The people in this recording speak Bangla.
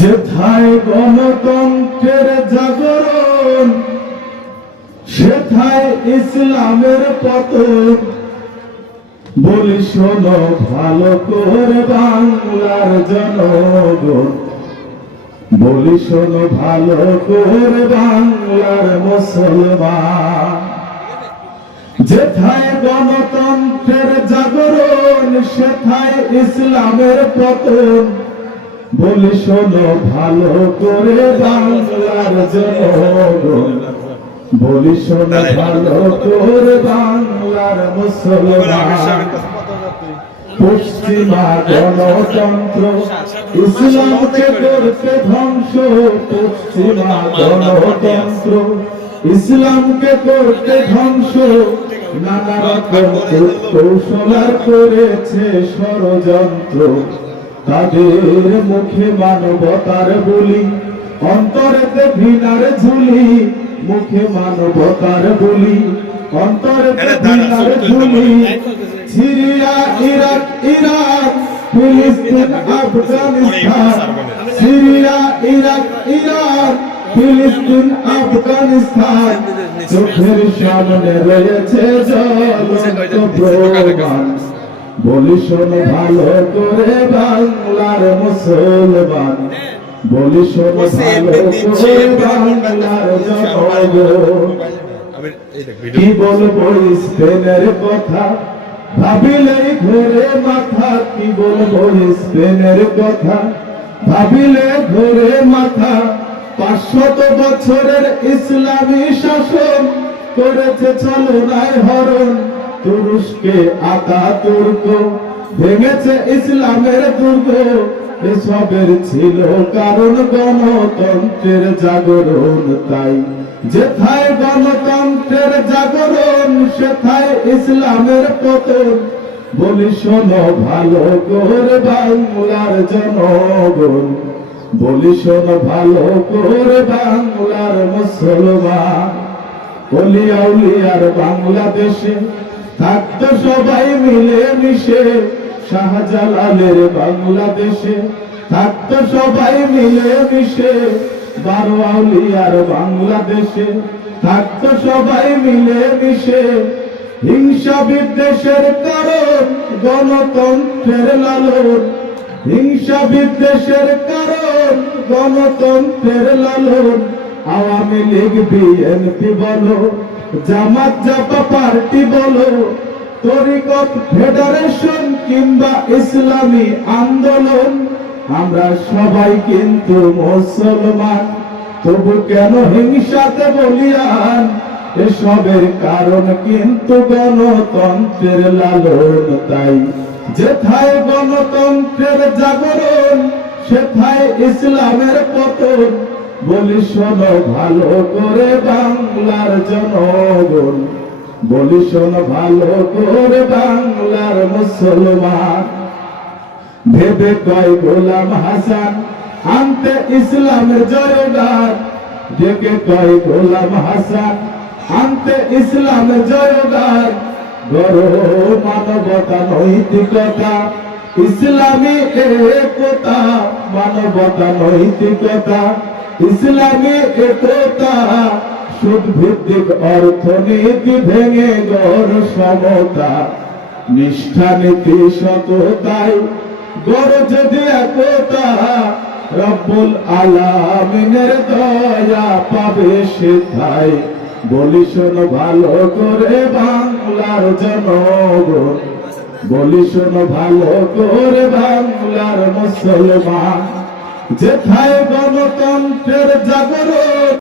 যেথায় গণতন্ত্রের জাগরণ, সেথায় ইসলামের পতন। বলি, শোনো, ভালো করে বাংলার জনগণ। বলি, শোনো, ভালো করে বাংলার মুসলমান। যেথায় গণতন্ত্রের জাগরণ, সেথায় ইসলামের পতন। বলি শোনো ভালো করে বাংলার জনগণ। বলি শোনো ভালো করে বাংলার মুসলমান। পশ্চিমা গণতন্ত্র ইসলামকে করতে ধ্বংস পশ্চিমা গণতন্ত্র ইসলামকে করতে ধ্বংস। নানা রকম কৌশলার করেছে ষড়যন্ত্র। তাদের মুখে মানবতার বলি অন্তরেতে ঘৃণার ঝুলি মুখে মানবতার বলি অন্তরেতে ঘৃণার ঝুলি। সিরিয়া ইরাক ইরাক ফিলিস্তিন আফগানিস্তান। সিরিয়া ইরাক ইরাক ফিলিস্তিন আফগানিস্তান। চোখের সামনে রয়েছে জ্বলন্ত প্রমাণ। বলি শোনো ভালো করে বাংলার মুসলমান। বলি শোনো ভালো করে বাংলার জনগণ। আমি কি বলব? স্পেনের কথা। ভাবিলেই ঘোরে মাথা কি বলব? স্পেনের কথা। ভাবিলে ঘোরে মাথা পাঁচশত বছরের ইসলামী শাসন করেছে চলনায় হরণ। তুরস্কে আতা তুর্ক ভেঙেছে ইসলামের দুর্গ এসবের ছিল কারণ গণতন্ত্রের জাগরণ, তাই যেথায় গণতন্ত্রের জাগরণ, সেথায় ইসলামের পতন। বলি শোনো, ভালো করে বাংলার জনগণ। বলি শোনো, ভালো করে বাংলার মুসলমান। বলি আউলিয়ার বাংলাদেশে থাকতো সবাই মিলে মিশে শাহজালালের বাংলাদেশে। থাকতো সবাই মিলে মিশে বারো আউলিয়ার বাংলাদেশে। থাকতো সবাই মিলে মিশে হিংসা বিদ্বেষের কারণ, গণতন্ত্রের লালন। হিংসা বিদ্বেষের কারণ, গণতন্ত্রের লালন। আওয়ামী লীগ, বিএনপি বলো জামাত জাপা পার্টি বলো, তরিকত ফেডারেশন কিংবা ইসলামী আন্দোলন, আমরা সবাই কিন্তু মুসলমান। তবু কেন হিংসাতে বলিয়ান? এসবের কারণ কিন্তু গণতন্ত্রের লালন তাই। যেথায় গণতন্ত্রের জাগরণ, সেথায় ইসলামের পতন। বলি শোনো, ভালো করে বাংলার জনগণ। বলি শোনো, ভালো করে বাংলার মুসলমান। ভেবে কয় গোলাম হাসান, আনতে ইসলামের জয়গান। ডেকে কয় গোলাম হাসান, আনতে ইসলামের জয়গান। গরো মানবতা, নৈতিকতা, ইসলামী একতা, মানবতা, নৈতিকতা। ইসলামী একতা সুদ ভিত্তিক অর্থনীতি ভেঙে গড় সমতা, নিষ্ঠা নীতি সততাই গড় যদি একতা, রব্বুল আলামিনের দয়া পাবে সেথায়। বলি শোনো ভালো করে বাংলার জনগণ, বলি শোনো ভালো করে বাংলার মুসলমান। যেথায় গণতন্ত্রের জাগরণ